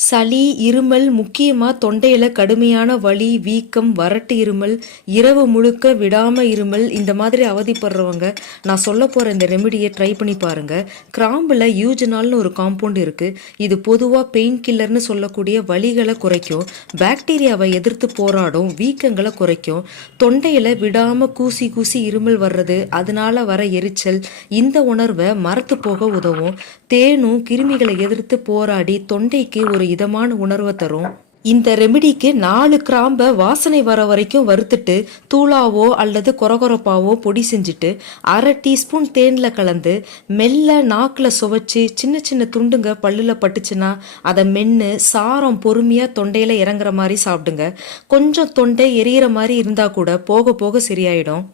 சளி, இருமல், முக்கியமா தொண்டையில கடுமையான வலி, வீக்கம், வறட்டு இருமல், இரவு முழுக்க விடாம இருமல், இந்த மாதிரி அவதிப்படுறவங்க நான் சொல்ல போற இந்த ரெமிடியை ட்ரை பண்ணி பாருங்க. கிராம்புல யூஜனால்னு ஒரு காம்பவுண்ட் இருக்கு. இது பொதுவா பெயின் கில்லர்னு சொல்லக்கூடிய வலிகளை குறைக்கும், பாக்டீரியாவை எதிர்த்து போராடும், வீக்கங்களை குறைக்கும். தொண்டையில விடாம கூசி கூசி இருமல் வர்றது, அதனால வர எரிச்சல், இந்த உணர்வை மறத்து போக உதவும். தேனும் கிருமிகளை எதிர்த்து போராடி தொண்டைக்கு ஒரு இதமான உணர்வை தரும். இந்த ரெமிடிக்கு 4 கிராம்பை வாசனை வர வரைக்கும் வறுத்துட்டு தூளாவோ அல்லது கொரகொரப்பாவோ பொடி செஞ்சுட்டு 1/2 டீஸ்பூன் தேனில் கலந்து மெல்ல நாக்கில் சுவைச்சு சின்ன சின்ன துண்டுங்க பல்லில் பட்டுச்சுன்னா அதை மென்று சாரம் பொறுமையாக தொண்டையில் இறங்குற மாதிரி சாப்பிடுங்க. கொஞ்சம் தொண்டை எரியிற மாதிரி இருந்தால் கூட போக போக சரியாயிடும்.